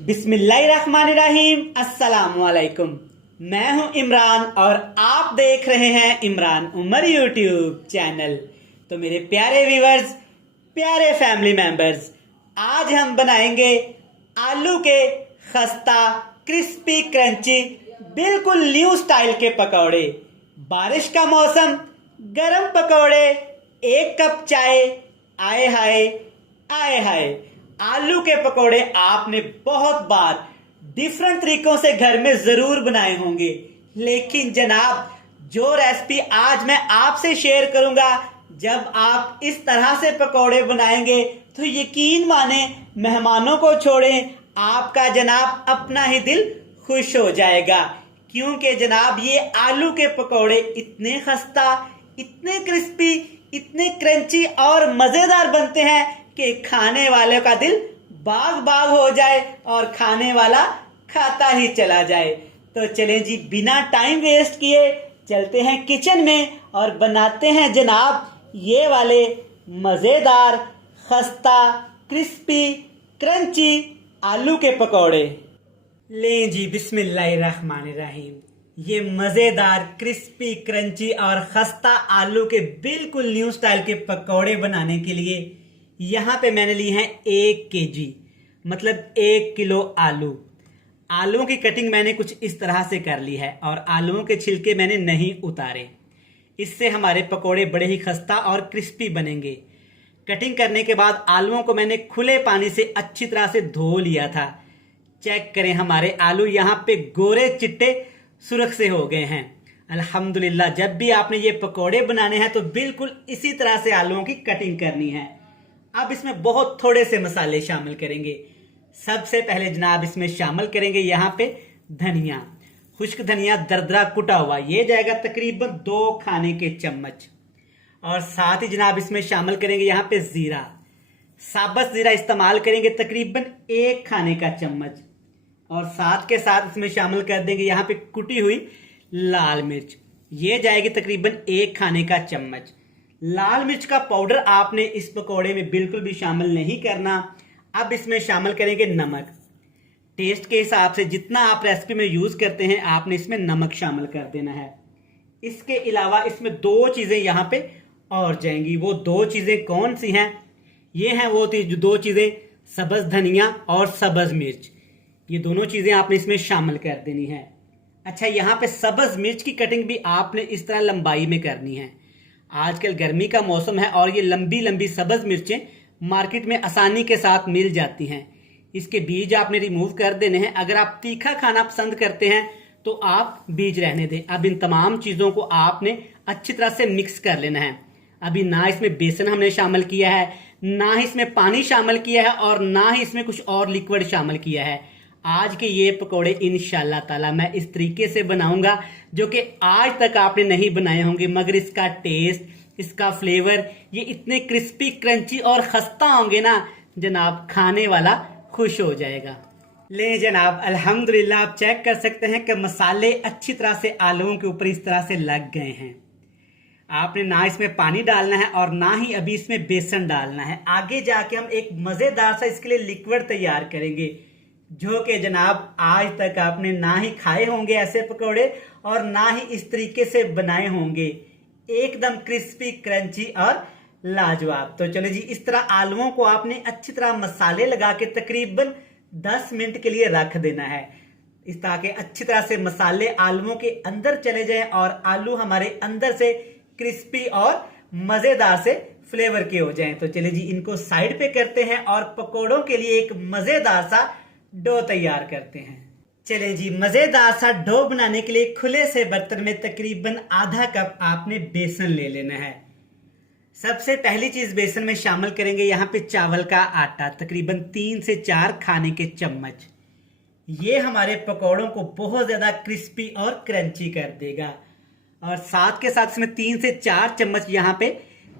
बिस्मिल्लाहिर्रहमानिर्रहीम। अस्सलामुअलैकुम। मैं हूं इमरान और आप देख रहे हैं इमरान उमर यूट्यूब चैनल। तो मेरे प्यारे व्यूवर्स, प्यारे फैमिली मेंबर्स, आज हम बनाएंगे आलू के खस्ता क्रिस्पी क्रंची बिल्कुल न्यू स्टाइल के पकौड़े। बारिश का मौसम, गरम पकौड़े, एक कप चाय, आए हाय आए हाय। आलू के पकौड़े आपने बहुत बार डिफरेंट तरीकों से घर में जरूर बनाए होंगे, लेकिन जनाब जो रेसिपी आज मैं आपसे शेयर करूंगा, जब आप इस तरह से पकौड़े बनाएंगे तो यकीन माने मेहमानों को छोड़ें, आपका जनाब अपना ही दिल खुश हो जाएगा। क्योंकि जनाब ये आलू के पकौड़े इतने खस्ता, इतने क्रिस्पी, इतने क्रंची और मजेदार बनते हैं कि खाने वाले का दिल बाग बाग हो जाए और खाने वाला खाता ही चला जाए। तो चलें जी, बिना टाइम वेस्ट किए चलते हैं किचन में और बनाते हैं जनाब ये वाले मजेदार खस्ता क्रिस्पी क्रंची आलू के पकौड़े। लें जी, बिस्मिल्लाहिर्रहमानिर्रहीम। ये मजेदार क्रिस्पी क्रंची और खस्ता आलू के बिल्कुल न्यू स्टाइल के पकौड़े बनाने के लिए यहाँ पे मैंने ली हैं 1 केजी, मतलब 1 किलो आलू। आलूओं की कटिंग मैंने कुछ इस तरह से कर ली है और आलूओं के छिलके मैंने नहीं उतारे। इससे हमारे पकौड़े बड़े ही खस्ता और क्रिस्पी बनेंगे। कटिंग करने के बाद आलूओं को मैंने खुले पानी से अच्छी तरह से धो लिया था। चेक करें, हमारे आलू यहाँ पे गोरे चिट्टे सुर्ख से हो गए हैं। अल्हम्दुलिल्लाह। जब भी आपने ये पकौड़े बनाने हैं तो बिल्कुल इसी तरह से आलूओं की कटिंग करनी है। अब इसमें बहुत थोड़े से मसाले शामिल करेंगे। सबसे पहले जनाब इसमें शामिल करेंगे यहाँ पे धनिया, खुश्क धनिया दरदरा कुटा हुआ, ये जाएगा तकरीबन 2 खाने के चम्मच। और साथ ही जनाब इसमें शामिल करेंगे यहाँ पे जीरा, साबुत जीरा इस्तेमाल करेंगे तकरीबन 1 खाने का चम्मच। और साथ के साथ इसमें शामिल कर देंगे यहाँ पे कुटी हुई लाल मिर्च, ये जाएगी तकरीबन 1 खाने का चम्मच। लाल मिर्च का पाउडर आपने इस पकौड़े में बिल्कुल भी शामिल नहीं करना। अब इसमें शामिल करेंगे नमक। टेस्ट के हिसाब से जितना आप रेसिपी में यूज करते हैं आपने इसमें नमक शामिल कर देना है। इसके अलावा इसमें 2 चीजें यहाँ पे और जाएंगी। वो 2 चीजें कौन सी हैं? ये हैं वो 2 चीजें, सब्ज धनिया और सब्ज मिर्च। ये दोनों चीजें आपने इसमें शामिल कर देनी है। अच्छा, यहाँ पे सब्ज मिर्च की कटिंग भी आपने इस तरह लंबाई में करनी है। आजकल गर्मी का मौसम है और ये लंबी लंबी सब्ज मिर्चें मार्केट में आसानी के साथ मिल जाती हैं। इसके बीज आपने रिमूव कर देने हैं। अगर आप तीखा खाना पसंद करते हैं तो आप बीज रहने दें। अब इन तमाम चीज़ों को आपने अच्छी तरह से मिक्स कर लेना है। अभी ना इसमें बेसन हमने शामिल किया है, ना ही इसमें पानी शामिल किया है और ना ही इसमें कुछ और लिक्विड शामिल किया है। आज के ये पकोड़े इंशाल्लाह ताला मैं इस तरीके से बनाऊंगा जो कि आज तक आपने नहीं बनाए होंगे, मगर इसका टेस्ट, इसका फ्लेवर, ये इतने क्रिस्पी क्रंची और खस्ता होंगे ना जनाब, खाने वाला खुश हो जाएगा। ले जनाब, अल्हम्दुलिल्लाह आप चेक कर सकते हैं कि मसाले अच्छी तरह से आलूओं के ऊपर इस तरह से लग गए हैं। आपने ना इसमें पानी डालना है और ना ही अभी इसमें बेसन डालना है। आगे जाके हम एक मजेदार सा इसके लिए लिक्विड तैयार करेंगे जो कि जनाब आज तक आपने ना ही खाए होंगे ऐसे पकौड़े और ना ही इस तरीके से बनाए होंगे। एकदम क्रिस्पी क्रंची और लाजवाब। तो चलो जी, इस तरह आलूओं को आपने अच्छी तरह मसाले लगा के तकरीबन 10 मिनट के लिए रख देना है, इस तरह के अच्छी तरह से मसाले आलूओं के अंदर चले जाएं और आलू हमारे अंदर से क्रिस्पी और मजेदार से फ्लेवर के हो जाएं। तो चलिए जी, इनको साइड पे करते हैं और पकौड़ों के लिए एक मजेदार सा डो तैयार करते हैं। चलें जी, मजेदार सा डो बनाने के लिए खुले से बर्तन में तकरीबन आधा कप आपने बेसन ले लेना है। सबसे पहली चीज बेसन में शामिल करेंगे यहाँ पे चावल का आटा, तकरीबन 3 से 4 खाने के चम्मच। ये हमारे पकौड़ों को बहुत ज्यादा क्रिस्पी और क्रंची कर देगा। और साथ के साथ इसमें 3 से 4 चम्मच यहाँ पे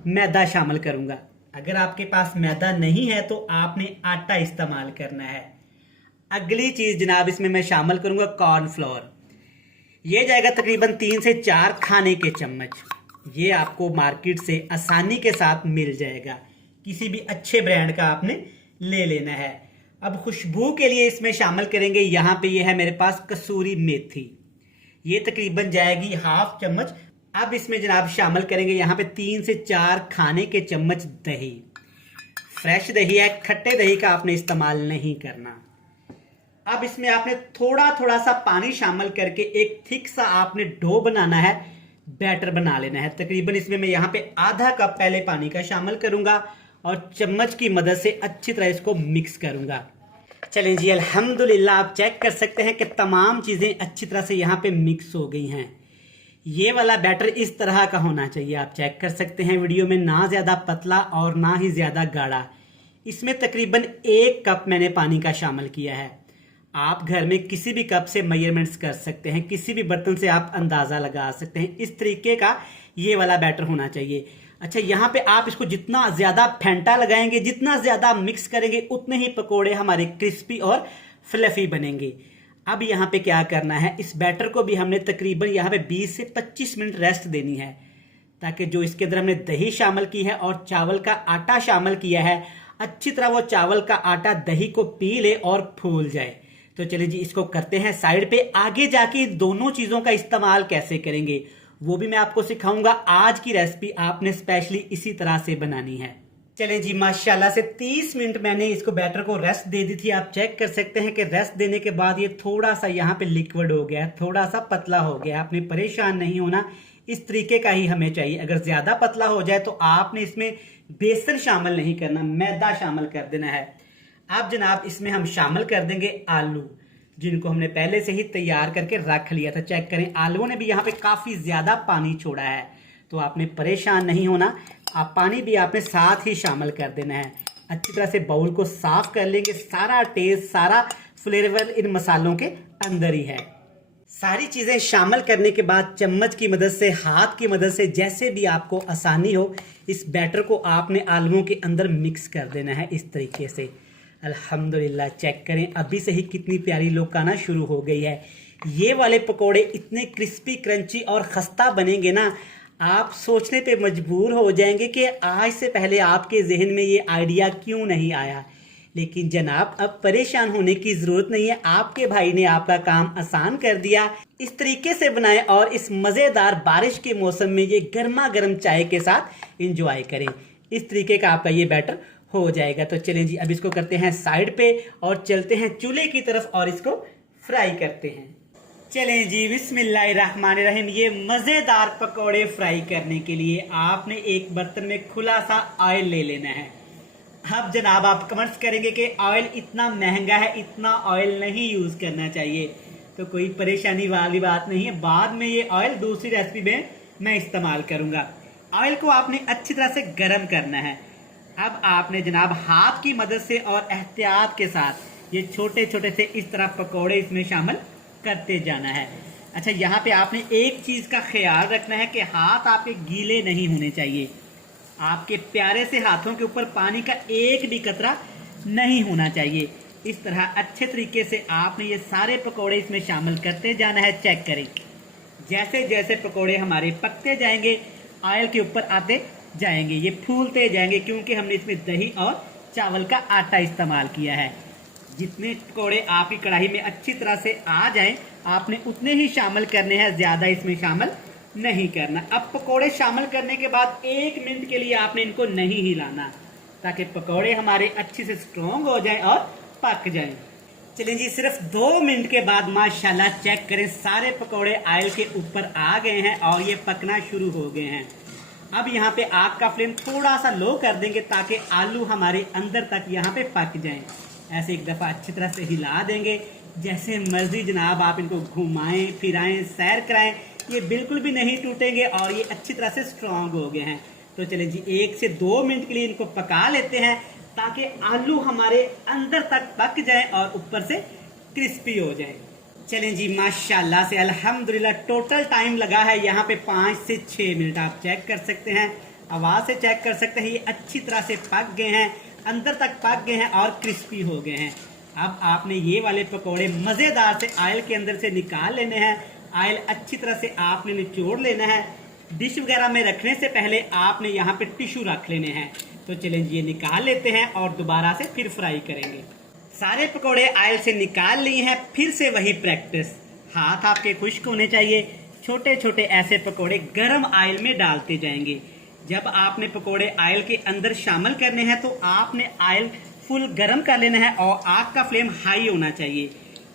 मैदा शामिल करूंगा। अगर आपके पास मैदा नहीं है तो आपने आटा इस्तेमाल करना है। अगली चीज जनाब इसमें मैं शामिल करूंगा कॉर्नफ्लोर। ये जाएगा तकरीबन 3 से 4 खाने के चम्मच। ये आपको मार्केट से आसानी के साथ मिल जाएगा, किसी भी अच्छे ब्रांड का आपने ले लेना है। अब खुशबू के लिए इसमें शामिल करेंगे, यहाँ पे ये है मेरे पास कसूरी मेथी, ये तकरीबन जाएगी हाफ चम्मच। अब इसमें जनाब शामिल करेंगे यहाँ पे 3 से 4 खाने के चम्मच दही। फ्रेश दही है, खट्टे दही का आपने इस्तेमाल नहीं करना। अब इसमें आपने थोड़ा थोड़ा सा पानी शामिल करके एक थिक सा आपने डो बनाना है, बैटर बना लेना है। तकरीबन इसमें मैं यहाँ पे आधा कप पहले पानी का शामिल करूंगा और चम्मच की मदद से अच्छी तरह इसको मिक्स करूंगा। चलें जी, अल्हम्दुलिल्लाह आप चेक कर सकते हैं कि तमाम चीज़ें अच्छी तरह से यहाँ पे मिक्स हो गई हैं। ये वाला बैटर इस तरह का होना चाहिए, आप चेक कर सकते हैं वीडियो में, ना ज़्यादा पतला और ना ही ज़्यादा गाढ़ा। इसमें तकरीबन 1 कप मैंने पानी का शामिल किया है। आप घर में किसी भी कप से मेजरमेंट्स कर सकते हैं, किसी भी बर्तन से आप अंदाज़ा लगा सकते हैं। इस तरीके का ये वाला बैटर होना चाहिए। अच्छा, यहाँ पे आप इसको जितना ज़्यादा फेंटा लगाएंगे, जितना ज़्यादा मिक्स करेंगे, उतने ही पकोड़े हमारे क्रिस्पी और फ्लफी बनेंगे। अब यहाँ पे क्या करना है, इस बैटर को भी हमने तकरीबन यहाँ पे 20 से 25 मिनट रेस्ट देनी है, ताकि जो इसके अंदर हमने दही शामिल की है और चावल का आटा शामिल किया है, अच्छी तरह वो चावल का आटा दही को पी ले और फूल जाए। तो चलिए जी, इसको करते हैं साइड पे। आगे जाके दोनों चीज़ों का इस्तेमाल कैसे करेंगे वो भी मैं आपको सिखाऊंगा। आज की रेसिपी आपने स्पेशली इसी तरह से बनानी है। चले जी, माशाल्लाह से 30 मिनट मैंने इसको बैटर को रेस्ट दे दी थी। आप चेक कर सकते हैं कि रेस्ट देने के बाद ये थोड़ा सा यहाँ पे लिक्विड हो गया है, थोड़ा सा पतला हो गया। आपने परेशान नहीं होना, इस तरीके का ही हमें चाहिए। अगर ज़्यादा पतला हो जाए तो आपने इसमें बेसन शामिल नहीं करना, मैदा शामिल कर देना है। अब जनाब इसमें हम शामिल कर देंगे आलू, जिनको हमने पहले से ही तैयार करके रख लिया था। चेक करें, आलूओं ने भी यहाँ पे काफ़ी ज़्यादा पानी छोड़ा है, तो आपने परेशान नहीं होना। आप पानी भी आपने साथ ही शामिल कर देना है। अच्छी तरह से बाउल को साफ कर लेंगे। सारा टेस्ट, सारा फ्लेवर इन मसालों के अंदर ही है। सारी चीज़ें शामिल करने के बाद चम्मच की मदद से, हाथ की मदद से, जैसे भी आपको आसानी हो, इस बैटर को आपने आलूओं के अंदर मिक्स कर देना है इस तरीके से। अल्हम्दुलिल्लाह, चेक करें, अभी से ही कितनी प्यारी लुक आना शुरू हो गई है। ये वाले पकोड़े इतने क्रिस्पी, क्रंची और खस्ता बनेंगे ना, आप सोचने पे मजबूर हो जाएंगे कि आज से पहले आपके जहन में ये आइडिया क्यों नहीं आया। लेकिन जनाब, अब परेशान होने की ज़रूरत नहीं है, आपके भाई ने आपका काम आसान कर दिया। इस तरीके से बनाएं और इस मज़ेदार बारिश के मौसम में ये गर्मा गर्म चाय के साथ इंजॉय करें। इस तरीके का आपका ये बैटर हो जाएगा। तो चलें जी, अब इसको करते हैं साइड पे और चलते हैं चूल्हे की तरफ और इसको फ्राई करते हैं। चलें जी, बिस्मिल्लाहिर्रहमानिर्रहीम। ये मज़ेदार पकोड़े फ्राई करने के लिए आपने एक बर्तन में खुला सा ऑयल ले लेना है। अब जनाब आप कमेंट्स करेंगे कि ऑयल इतना महंगा है, इतना ऑयल नहीं यूज़ करना चाहिए। तो कोई परेशानी वाली बात नहीं है, बाद में ये ऑयल दूसरी रेसिपी में मैं इस्तेमाल करूँगा। ऑयल को आपने अच्छी तरह से गर्म करना है। अब आपने जनाब हाथ की मदद से और एहतियात के साथ ये छोटे छोटे से इस तरह पकोड़े इसमें शामिल करते जाना है। अच्छा, यहाँ पे आपने एक चीज़ का ख्याल रखना है कि हाथ आपके गीले नहीं होने चाहिए। आपके प्यारे से हाथों के ऊपर पानी का एक भी कतरा नहीं होना चाहिए। इस तरह अच्छे तरीके से आपने ये सारे पकोड़े इसमें शामिल करते जाना है। चेक करें, जैसे जैसे पकोड़े हमारे पकते जाएंगे, ऑयल के ऊपर आते जाएंगे, ये फूलते जाएंगे, क्योंकि हमने इसमें दही और चावल का आटा इस्तेमाल किया है। जितने पकोड़े आपकी कढ़ाई में अच्छी तरह से आ जाएं, आपने उतने ही शामिल करने हैं, ज़्यादा इसमें शामिल नहीं करना। अब पकोड़े शामिल करने के बाद 1 मिनट के लिए आपने इनको नहीं हिलाना, ताकि पकोड़े हमारे अच्छे से स्ट्रॉन्ग हो जाएं और पक जाएं। चलें जी, सिर्फ 2 मिनट के बाद माशाल्लाह चेक करें, सारे पकोड़े ऑयल के ऊपर आ गए हैं और ये पकना शुरू हो गए हैं। अब यहाँ पे आग का फ्लेम थोड़ा सा लो कर देंगे, ताकि आलू हमारे अंदर तक यहाँ पे पक जाएं। ऐसे एक दफ़ा अच्छी तरह से हिला देंगे, जैसे मर्जी जनाब आप इनको घुमाएं, फिराएं, सैर कराएं, ये बिल्कुल भी नहीं टूटेंगे और ये अच्छी तरह से स्ट्रांग हो गए हैं। तो चलें जी, 1 से 2 मिनट के लिए इनको पका लेते हैं, ताकि आलू हमारे अंदर तक पक जाएं और ऊपर से क्रिस्पी हो जाएं। चलें जी, माशाल्लाह से अल्हम्दुलिल्लाह टोटल टाइम लगा है यहाँ पे 5 से 6 मिनट। आप चेक कर सकते हैं, आवाज़ से चेक कर सकते हैं, ये अच्छी तरह से पक गए हैं, अंदर तक पक गए हैं और क्रिस्पी हो गए हैं। अब आपने ये वाले पकोड़े मज़ेदार से ऑयल के अंदर से निकाल लेने हैं। ऑयल अच्छी तरह से आपने निचोड़ लेना है। डिश वगैरह में रखने से पहले आपने यहाँ पे टिश्यू रख लेने हैं। तो चलें जी, ये निकाल लेते हैं और दोबारा से फिर फ्राई करेंगे। सारे पकोड़े आयल से निकाल लिए हैं, फिर से वही प्रैक्टिस। हाथ आपके खुश्क होने चाहिए। छोटे छोटे ऐसे पकोड़े गरम आयल में डालते जाएंगे। जब आपने पकोड़े आयल के अंदर शामिल करने हैं तो आपने आयल फुल गरम कर लेना है और आग का फ्लेम हाई होना चाहिए।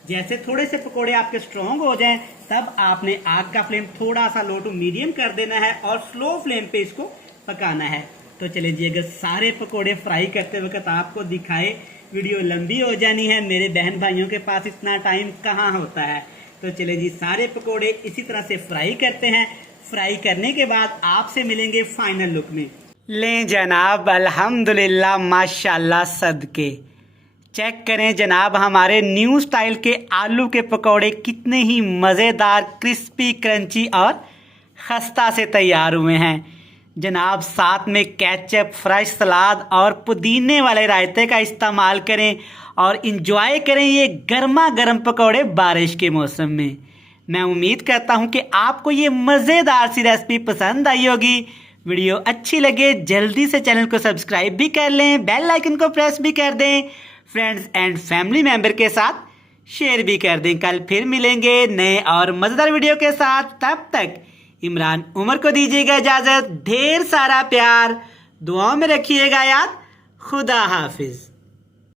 जैसे थोड़े से पकोड़े आपके स्ट्रॉन्ग हो जाएं तब आपने आग का फ्लेम थोड़ा सा लो टू मीडियम कर देना है और स्लो फ्लेम पे इसको पकाना है। तो चले जी, अगर सारे पकोड़े फ्राई करते वक्त आपको दिखाए वीडियो लंबी हो जानी है। मेरे बहन भाइयों के पास इतना टाइम कहाँ होता है। तो चले जी, सारे पकोड़े इसी तरह से फ्राई करते हैं। फ्राई करने के बाद आपसे मिलेंगे फाइनल लुक में। लें जनाब, अल्हम्दुलिल्लाह माशाल्लाह सदके। चेक करें जनाब, हमारे न्यू स्टाइल के आलू के पकोड़े कितने ही मज़ेदार, क्रिस्पी, क्रंची और खस्ता से तैयार हुए हैं जनाब। साथ में केचप, फ्रेश सलाद और पुदीने वाले रायते का इस्तेमाल करें और इंजॉय करें ये गर्मा गर्म पकौड़े बारिश के मौसम में। मैं उम्मीद करता हूं कि आपको ये मज़ेदार सी रेसिपी पसंद आई होगी। वीडियो अच्छी लगे जल्दी से चैनल को सब्सक्राइब भी कर लें, बेल आइकन को प्रेस भी कर दें, फ्रेंड्स एंड फैमिली मेंबर के साथ शेयर भी कर दें। कल फिर मिलेंगे नए और मज़ेदार वीडियो के साथ। तब तक इमरान उमर को दीजिएगा इजाज़त। ढेर सारा प्यार, दुआओं में रखिएगा याद। खुदा हाफिज।